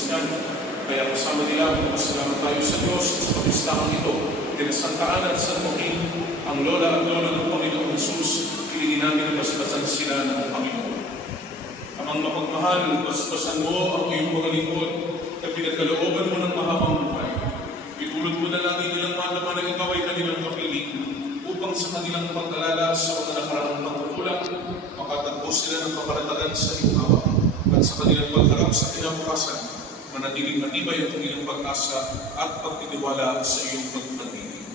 Kristyano. Kaya kasama nila, magpasalamat tayo sa Diyos sa pagistahang ito. Tinasangkaan at San Joaquin, ang lola at lola ng Panginoong Jesus, hilingin namin basbasan sila ng Panginoon. Amang mapagmahal, basbasan mo ang iyong mga lingkod na pinagkalooban mo ng mahabang buhay. Itulad mo na lang nilang madama na ikaw ay kanilang kapiling upang sa kanilang pag-alala sa mga nakaraang pagkukulang, makatagpo sila ng kaparatagan sa iyong hawak at sa kanilang pagharap sa kinabukasan, manatiling matibay ang kanilang pag-asa at pagtitiwala sa iyong pagpapatili.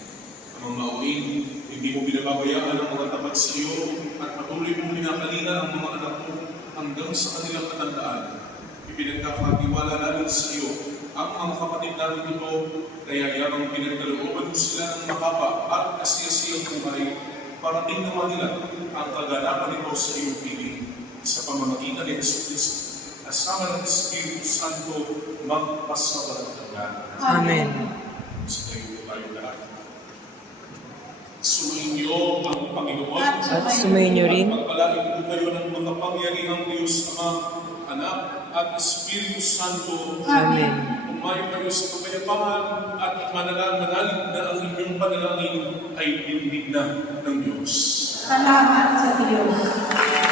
Amang mauin, hindi mo binababayaan ang mga tapat sa iyo at patuloy mong pinakalina ang mga anak mo hanggang sa kanilang katandaan. Ipinagkakatiwala namin sa iyo ang mga kapatid namin ito, kaya yamang pinagkalooban mo sila ng makapa at kasiyasiyang buhay para tingnan nila ang kaganapan nito sa iyong piling sa pamamagitan ni Jesucristo. Asama ng Espiritu Santo, magpasawalang hanggan. Amen. Sa kayo tayo lahat. Sumayin niyo ang Panginoon. At sumayin niyo rin. Pagpalain po kayo ng makapangyarihang Diyos Ama, Anak, at Espiritu Santo. Amen. Umayo kayo sa kapayapaan at mananalig na ang inyong panalangin ay dindig na ng Diyos. Salamat sa Diyos.